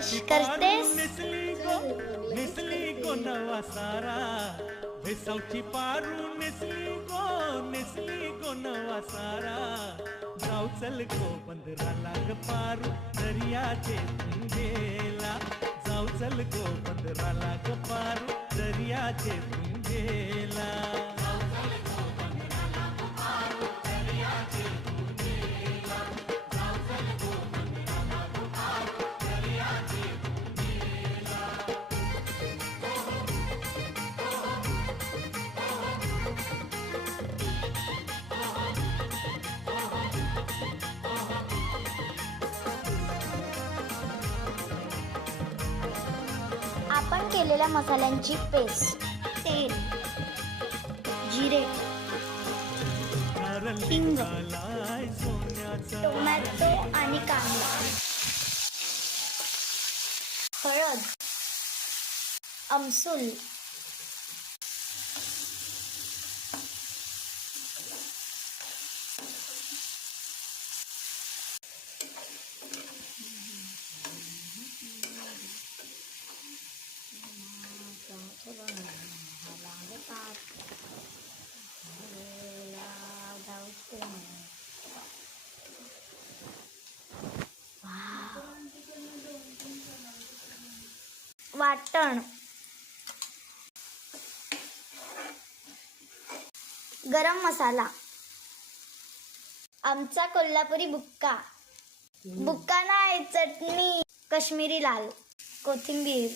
विशेष करतेस? नेसली गो नवा सारा भेसावची पारू नेसली गो नवा सारा जाऊ चल गो बंदराला ग पारू दर्याचे गेला जाऊ चल गो बंदराला ग पारू दर्याचे गेला आपण केलेल्या मसाल्यांची पेस्ट, तेल, जिरे, हिंग, टोमॅटो आणि कांदा, हळद, आमसूल, वाटण, गरम मसाला, आमचा कोल्हापुरी बुक्का, बुक्का नाही चटणी, काश्मीरी लाल, कोथिंबीर,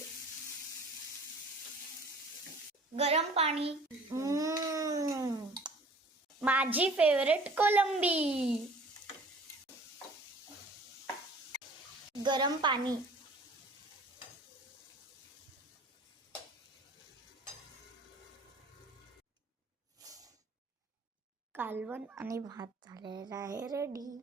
गरम पाणी, माझी फेवरेट कोलंबी, गरम पाणी, कालवण आणि भात झालेला आहे रेडी.